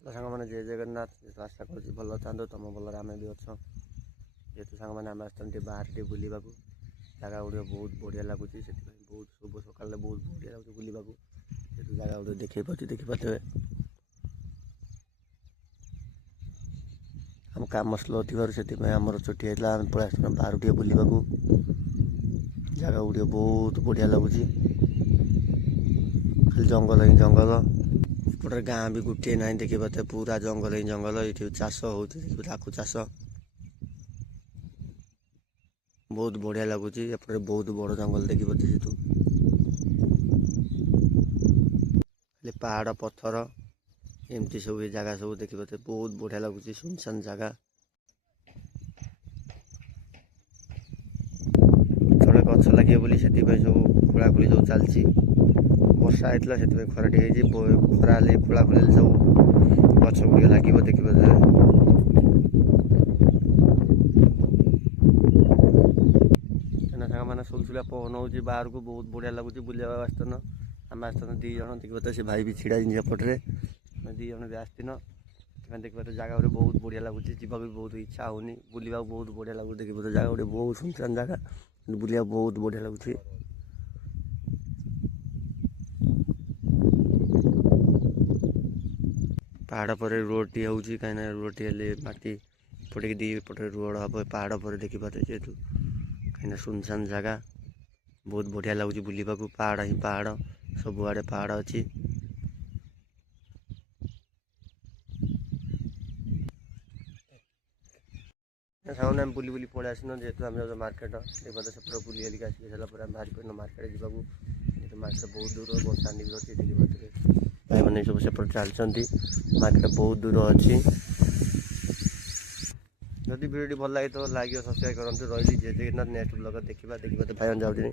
Hello सांग मैंने जय जगन्नाथ आशा कर भल था तुम भल आम भी अच्छ जेहतु सांग मैंने आम आसती बाहर टे बुलवा जगह गुड़ बहुत बढ़िया लगुच से बहुत शुभ सकाल बहुत बढ़िया लगे बुलवा जेहतु जगह गुड़ देखिपे आम कम स्लो थी आमर छुट्टी होता आम पलि बाहर टे बुलवा जगह गुड़ बहुत बढ़िया लगुच खाली जंगल ही जंगल गोटे गाँ भी गोटे ना देखिए पूरा जंगल ही जंगल ये चाष हो आखु चाष बहुत बढ़िया लगुच बहुत बड़ जंगल देखिए जेहतु खाली पहाड़ पत्थर एमती सब ये जगह सब देखिए बहुत बढ़िया लगुच सुनसान जगह थोड़े गच लगे बोली से सब खोलाखोली सब चलती वर्षा होता से खरा टे खरा खोलाखोली सब गच गुड़ लगे देखिए सांग मैंने सुलसुलिया पवन हो बाहर को बहुत बढ़िया लगुच बुलवा आसतन आम आसतन दी जन देखिए से भाई भी छिड़ा पटे दी जन भी आसतीन देखिए जगह गुड़ बहुत बढ़िया लगुच जावा भी बहुत इच्छा होनी बुलवा बहुत बढ़िया लगुच देखिए जगह गुड़ बहुत सुनसान जगह बुलवा बहुत बढ़िया लगुच पहाड़ पर रोड टी हो कहीं रोड टी माटी पटे दी पटे रोड हम पहाड़ पर देखिए जेहतु कहीं सुनसान जगह बहुत बढ़िया लगुच बुलवा पहाड़ ही पहाड़ सबुआड़े पहाड़ अच्छी सामने आम बुली बुली पलि आसन जेहतु आम जाऊ मार्केट देखते सेपटे बुली हल्के आसिक सारापर आम बाहर पड़ना मार्केट जावाक मार्केट बहुत दूर बर्षा नहीं अच्छी देखिए भाई मैंने सब सेपटे चलती मार्केट बहुत दूर अच्छी जदि वीडियो भल लगे तो लाइक और सब्सक्राइब करते रही जय जगन्नाथ नेक्स्ट ब्लॉग देखा देखिए भाई जाऊँ।